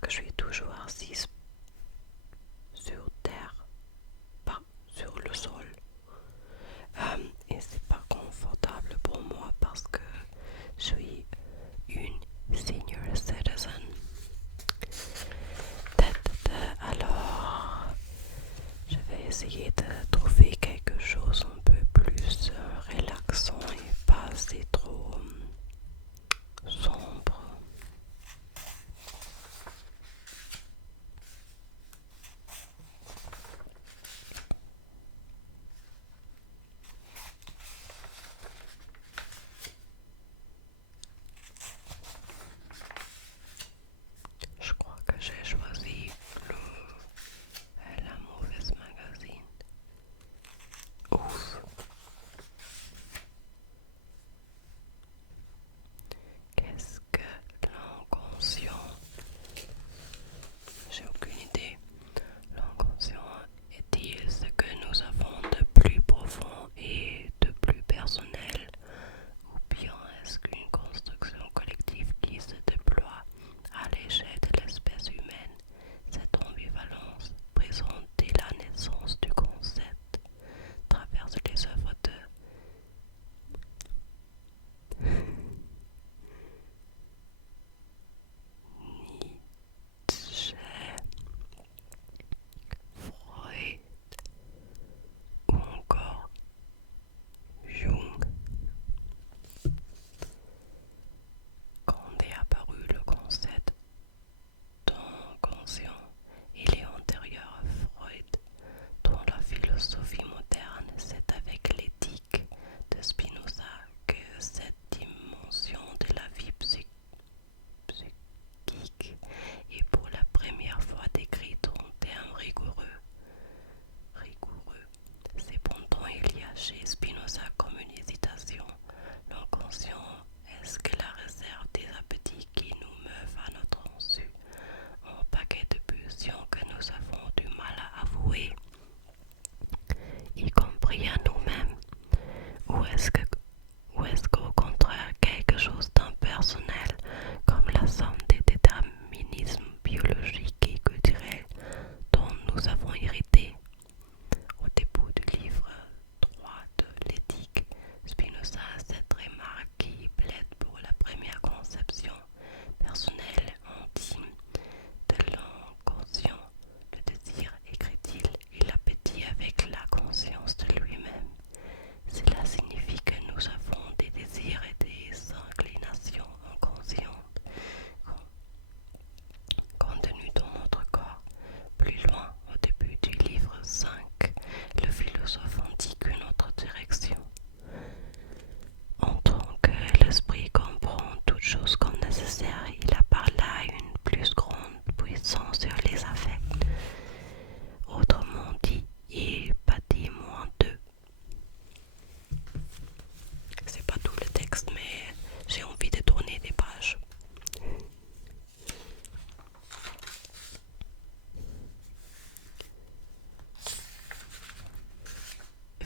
parce que je suis toujours assise sur terre, pas sur le sol. Et c'est pas confortable pour moi parce que je suis une senior citizen. Alors, je vais essayer de trouver quelque chose un peu plus relaxant et pas assez trop sombre. Je crois que j'ai choisi la mauvaise magazine. Ouf. Qu'est-ce que l'inconscient? J'ai aucune idée. L'inconscient est-il ce que nous avons de plus profond et de plus personnel? Ou bien est-ce qu'une construction collective qui se déploie à l'échelle de l'espèce humaine? Cette ambivalence présente dès la naissance du concept traverse les œuvres de Nietzsche, Freud ou encore Jung. Quand est apparu le concept d'inconscient, il est antérieur à Freud. Dans la philosophie moderne, c'est avec l'éthique de Spinoza que cette dimension de la vie psychique est pour la première fois décrite en termes rigoureux. Cependant, il y a chez Spinoza comme une hésitation. L'inconscient, est-ce que la réserve des appétits qui nous meuvent à notre insu, un paquet de pulsions que nous avons du mal à avouer, y compris à nous-mêmes, ou est-ce qu'au contraire quelque chose d'impersonnel, comme la somme des déterminismes biologiques et culturels dont nous avons hérité? Au début du livre 3 de l'éthique, Spinoza a cette remarque qui plaide pour la première conception personnelle intime de l'inconscient. Le désir, écrit-il, est l'appétit avec la conscience de lui-même. Cela signifie que nous avons des désirs et des inclinations inconscientes contenues dans notre corps. Plus loin, au début du livre 5, le philosophe indique une autre direction. En tant que l'esprit comprend toute chose comme nécessaire, il a par là une plus grande puissance sur les affects. Autrement dit, il bâtit moins d'eux. C'est pas tout le texte, mais j'ai envie de tourner des pages.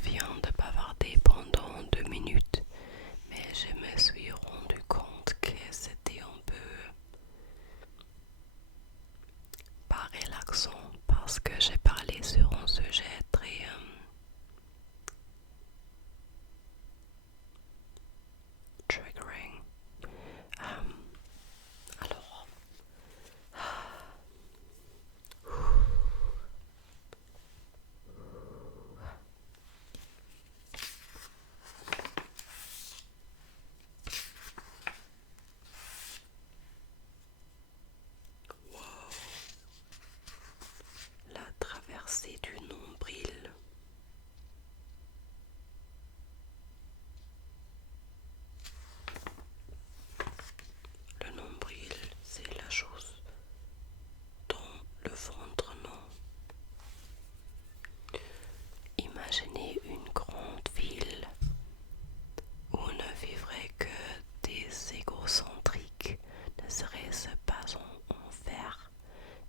Viens de bavarder pendant 2 minutes, mais je me suis rendu compte que c'était un peu pas relaxant parce que j'ai parlé sur un sujet très triggering. Alors, la traversée du nombril. Le nombril, c'est la chose dont le ventre non. Imaginez une grande ville où ne vivraient que des égocentriques. Ne serait-ce pas un enfer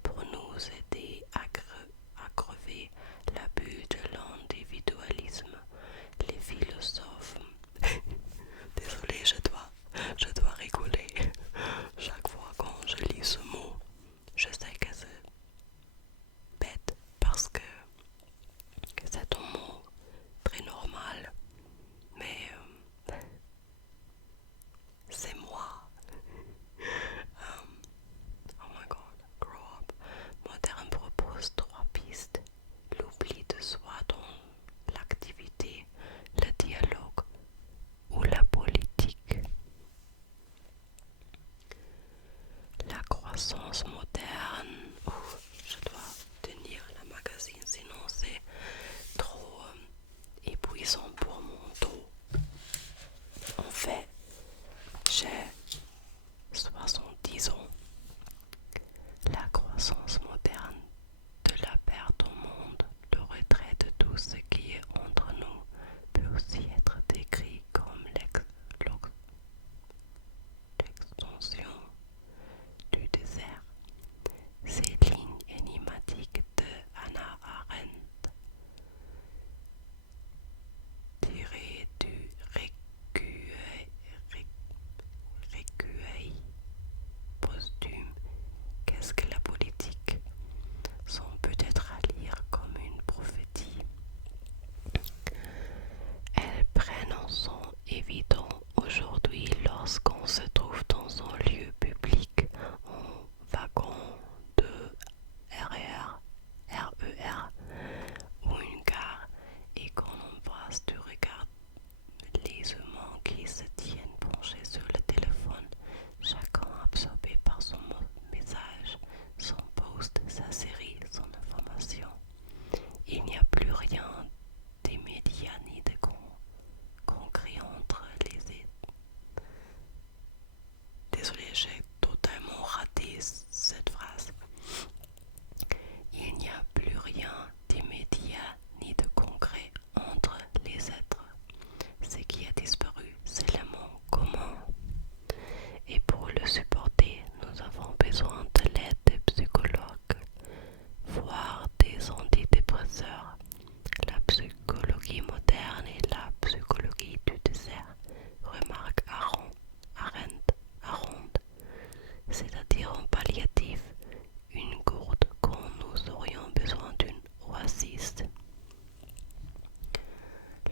pour nous aider à crever l'abus de l'individualisme? Les philosophes désolé, je dois rigoler chaque fois quand je lis ce mot. Je sens moderne de la perte au monde, le retrait de tout ce qui est entre nous peut aussi être décrit comme l'extension du désert. Ces lignes énigmatiques de Hannah Arendt, tirées du recueil posthume Qu'est-ce que la politique sont peut-être à lire comme une prophétie. Elles prennent un son évident aujourd'hui lorsqu'on se trouve dans un lieu public, en wagon de RER ou une gare et qu'on embrasse du regard les humains qui se tiennent penchés sur le téléphone, chacun absorbé par son message, son post, sa série, son information. Il n'y a plus rien d'immédiat ni de concret entre les états. Désolé, j'ai totalement raté cette phrase. Il n'y a plus rien d'immédiat ni de concret entre les êtres. Ce qui a disparu, c'est l'amour commun. Et pour le supporter, nous avons besoin de l'aide des psychologues, voire des antidépresseurs. La psychologie moderne et la psychologie du désert, remarque Arendt, c'est-à-dire en palliatif, une gourde quand nous aurions besoin d'une oasis.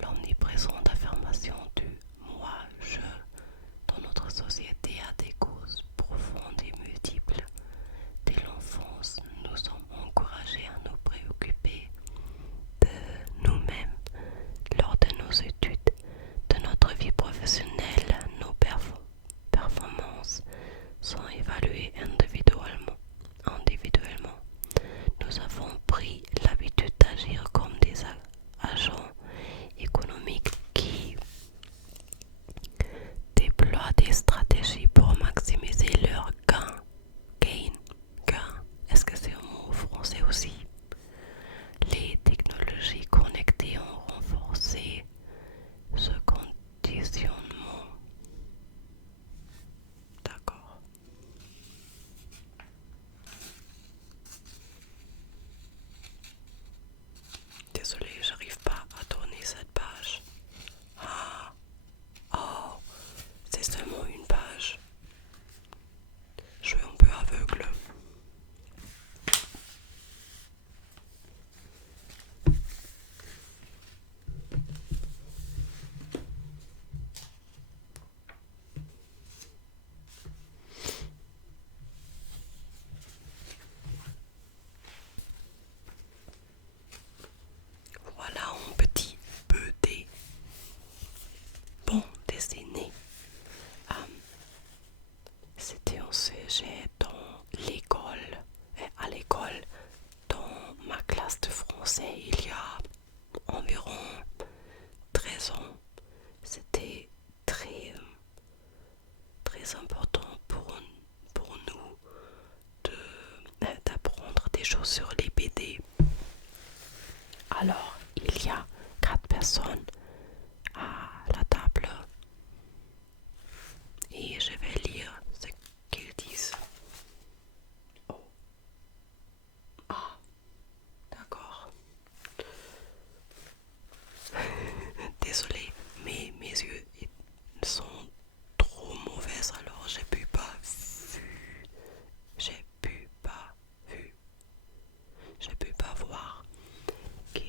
L'omniprésente affirmation du moi-je dans notre société a des causes profondes et multiples. Dès l'enfance, nous sommes encouragés à nous préoccuper de nous-mêmes. Lors de nos études, de notre vie professionnelle, nos performances sont évaluées individuellement. Nous avons pris l'habitude d'agir comme des agents économiques qui déploient des stratégies pour maximiser leurs gains. Gain. Est-ce que c'est un mot français aussi? Les technologies connectées ont renforcé ce conditionnement. D'accord. Désolé, j'arrive pas à tourner cette page. Ah, oh, c'est seulement une page. Je suis un peu aveugle. Voilà un petit peu des bons dessinés. C'était un sujet dans l'école, à l'école, dans ma classe de français il y a environ 13 ans. C'était très, très important pour nous d'apprendre des choses sur les BD. Alors, il y a 4 personnes à la table et je vais lire ce qu'ils disent. Oh. Ah, d'accord. Désolé, mais mes yeux sont trop mauvais, alors j'ai pu pas voir. Ok,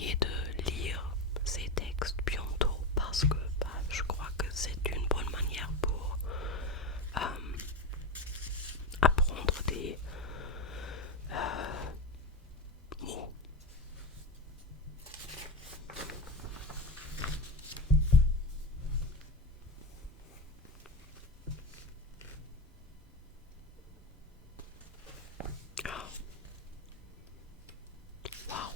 essayer de lire ces textes bientôt parce que je crois que c'est une bonne manière pour apprendre des mots. Ah. Wow.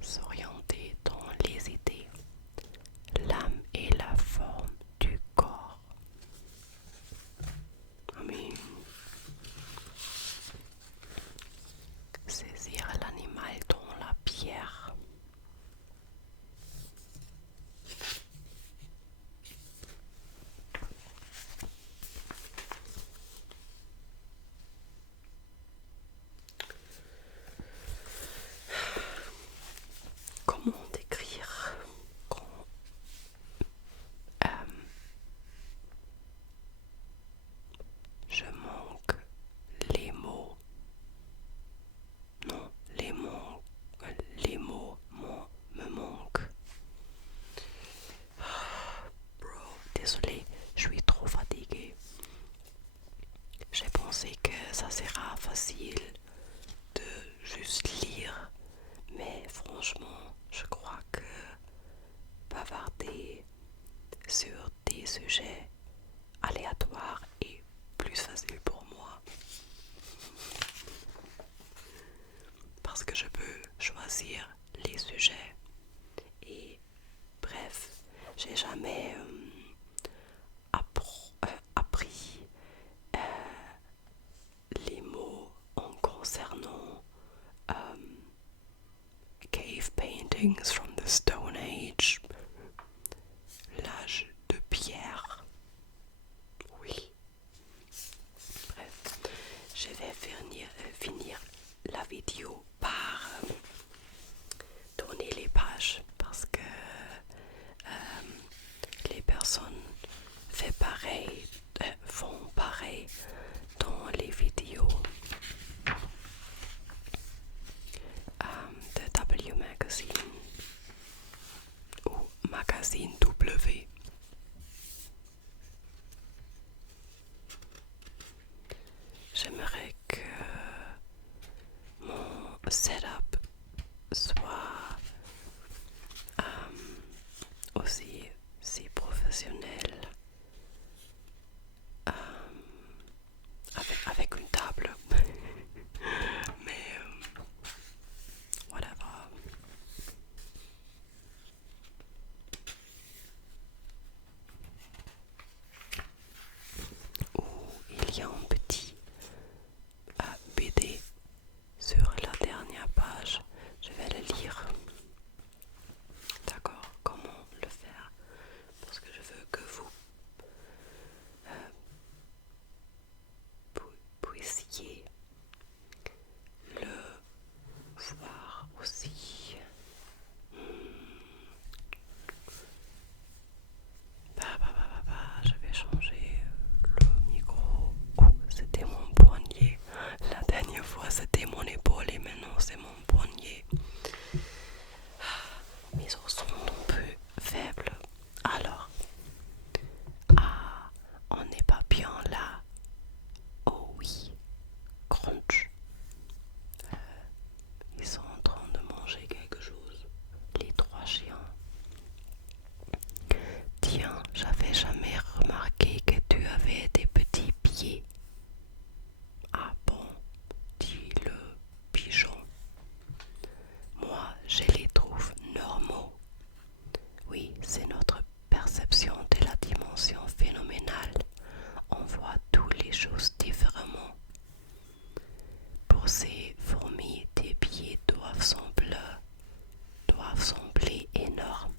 S'orienter dans les idées, l'âme et la forme du corps. Saisir l'animal dans la pierre. Comment décrire quand je manque les mots? Non, les mots me manquent. Bro, désolé, je suis trop fatiguée. J'ai pensé que ça sera facile de juste lire, mais franchement, je crois que bavarder sur des sujets aléatoires est plus facile pour moi. Parce que je peux choisir les sujets et bref, j'ai jamais appris les mots en concernant cave paintings from the Stone Age, l'âge de pierre. Oui. Bref, je vais finir la vidéo par tourner les pages parce que les personnes font pareil dans les vidéos de W Magazine ou Magazine W. J'aimerais que mon setup soit aussi si professionnel avec une table. Mais whatever. Où il y a un petit BD sur la dernière page. Je vais le lire. D'accord, comment le faire? Parce que je veux que vous puissiez le voir aussi. Je vais changer le micro. Oh, c'était mon poignet. La dernière fois c'était mon épaule et maintenant c'est mon poignet. Mes os sont un peu faibles. Alors, on n'est pas bien là. Oh oui, crunch. Ils sont en train de manger quelque chose. Les trois chiens. Tiens, j'avais jamais remarqué que tu avais des petits pieds. Ah bon, dit le pigeon. Moi, je les trouve normaux. Oui, c'est notre perception de la dimension phénoménale. On voit toutes les choses différemment. Pour ces fourmis, tes pieds doivent sembler énormes.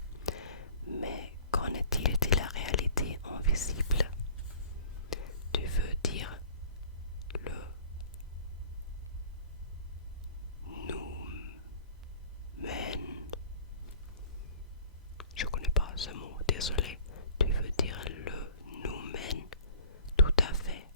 Mais qu'en est-il de la réalité invisible? Tu veux dire le noumen? Je connais pas ce mot, désolé. Tu veux dire le noumen? Tout à fait.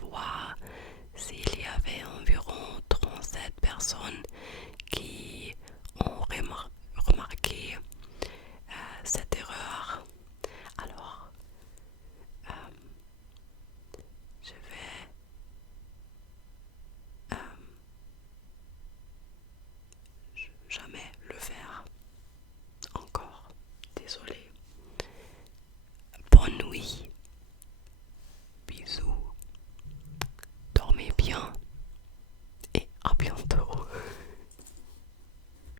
voix